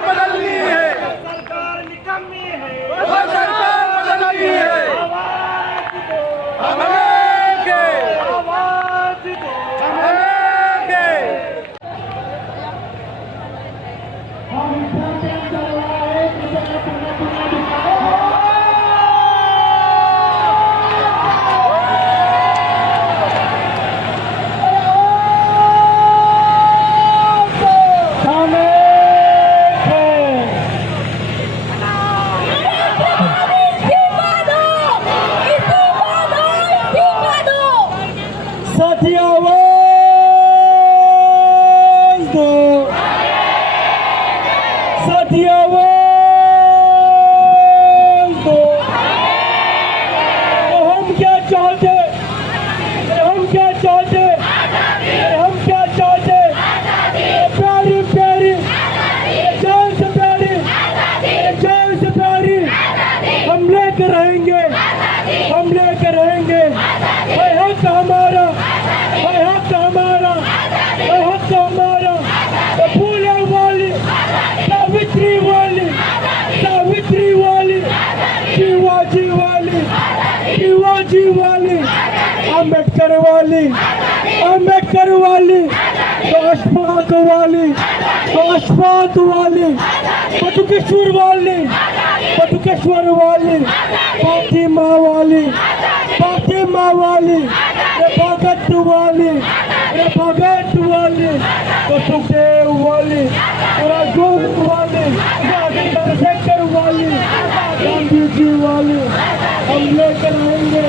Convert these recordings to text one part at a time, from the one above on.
सरकार बदलनी है, सरकार निकम्मी है, वो सरकार बदलनी है। आवाज दो, आवाज दो। साथी आवाज दो, साथी आवाज दो। हम क्या चाहते, हम क्या चाहते, हम क्या चाहते? प्यारी प्यारी जान से प्यारी, जान से प्यारी हम लेकर रहेंगे, हम लेकर रहेंगे। है हक हमारा, है हक हमारा, है हक हमारा। फूले वाली, सावित्री वाली, सावित्री वाली, शिवाजी वाली, शिवाजी वाली, अम्बेडकर वाली, अम्बेडकर वाली, अशफाक वाली, अशफाक वाली, बटुकेश्वर वाली, बटुकेश्वर वाली, फातिमा वाली, फातिमा वाली, भगत वाली, भगत वाली, सुखदेव वाली, राजूर वाली, शेखर वाली, गांधी जी वाली हम लेकर आएंगे।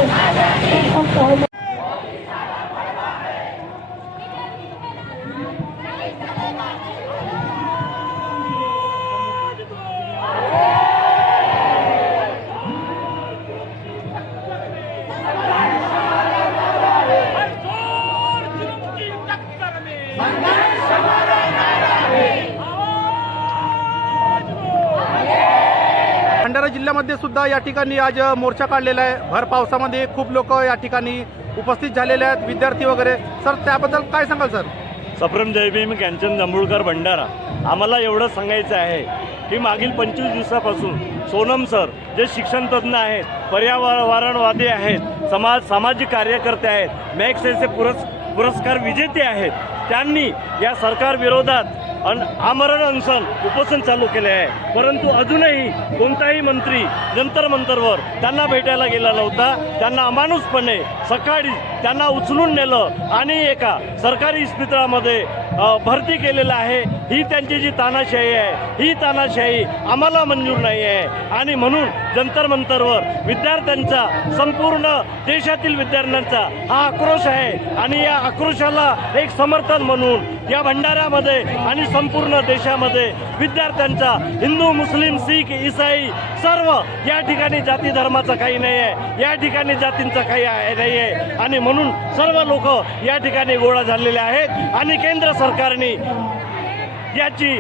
भंडारा जिल्ह्यामध्ये सुद्धा या ठिकाणी आज मोर्चा काढलेला आहे। भर पावसामध्ये खूप लोक या ठिकाणी उपस्थित झालेले आहेत, विद्यार्थी वगैरे। सर त्याबद्दल काय सांगाल सर? सप्रेम जय भीम, कॅंचन जांभूळकर, भंडारा। आम्हाला एवढं सांगायचं आहे की मागील 25 दिवसापासून सोनम सर जे शिक्षणतज्ञ आहेत, पर्यावरणवादी आहेत, सामाजिक कार्यकर्ते आहेत, मॅक्सेसे पुरस्कार विजेते आहेत, त्यांनी या सरकार विरोधात आमरण अनशन उपोषण चालू केले आहे। परंतु अजूनही कोणताही मंत्री जंतर मंतरवर त्यांना भेटायला गेला नव्हता। त्यांना अमानुषपणे सकाळी त्यांना उचलून नेलं आणि एका सरकारी इस्पितळामध्ये भरती केलेलं आहे। ही त्यांची जी तानाशाही आहे, ही तानाशाही आम्हाला मंजूर नाही आहे आणि म्हणून जंतर मंतरवर विद्यार्थ्यांचा, संपूर्ण देशातील विद्यार्थ्यांचा हा आक्रोश आहे आणि या आक्रोशाला एक समर्थन म्हणून या भंडाऱ्यामध्ये आणि संपूर्ण देशामध्ये विद्यार्थ्यांचा, हिंदू, मुस्लिम, शीख, ईसाई सर्व या ठिकाणी जाती धर्माचा काही नाही आहे, या ठिकाणी जातींचा काही नाही आहे आणि म्हणून सर्व लोक या ठिकाणी गोळा झालेले आहेत आणि केंद्र सरकारने याची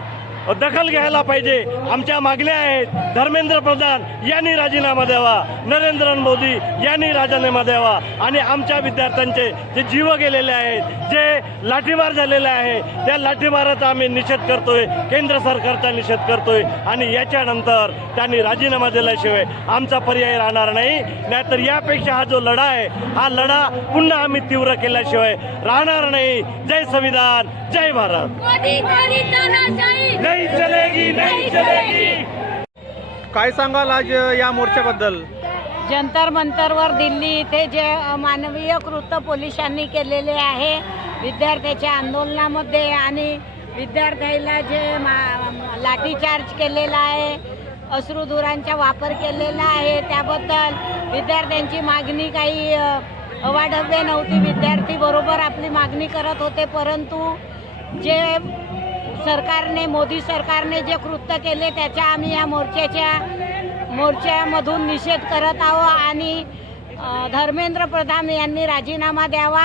दखल घ्यायला पाहिजे। आमच्या मागण्या आहेत, धर्मेंद्र प्रधान यांनी राजीनामा द्यावा, नरेंद्र मोदी यांनी राजीनामा द्यावा आणि आमच्या विद्यार्थ्यांचे जे जीव गेलेले आहेत, जे लाठीमार झालेले आहे, त्या लाठीमाराचा आम्ही निषेध करतोय, केंद्र सरकारचा निषेध करतोय आणि याच्यानंतर त्यांनी राजीनामा दिल्याशिवाय आमचा पर्याय राहणार नाही। नाहीतर यापेक्षा हा जो लढा आहे, हा लढा पुन्हा आम्ही तीव्र केल्याशिवाय राहणार नाही। जय संविधान, जय भारत। नहीं चलेगी, नहीं चलेगी। काय सांगाल आज या मोर्चाबद्दल? जंतर मंतरवर दिल्ली इथे जे मानवीय कृत्य पोलिसांनी केलेले आहे विद्यार्थ्याच्या आंदोलनामध्ये आणि विद्यार्थ्याला जे लाठीचार्ज केलेला आहे, अश्रुधुरांचा वापर केलेला आहे, त्याबद्दल विद्यार्थ्यांची मागणी काही अवाढव्य नव्हती। विद्यार्थी बरोबर आपली मागणी करत होते, परंतु जे सरकारने, मोदी सरकारने जे कृत्य केले त्याचा आम्ही या मोर्चामधून निषेध करत आहोत आणि धर्मेंद्र प्रधान यांनी राजीनामा द्यावा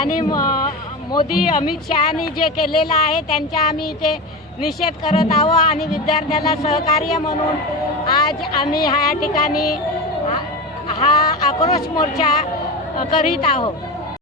आणि मोदी, अमित शहानी जे केलेलं आहे त्यांचा आम्ही इथे निषेध करत आहोत आणि विद्यार्थ्याला सहकार्य म्हणून आज आम्ही ह्या ठिकाणी हा आक्रोश मोर्चा करीत आहोत।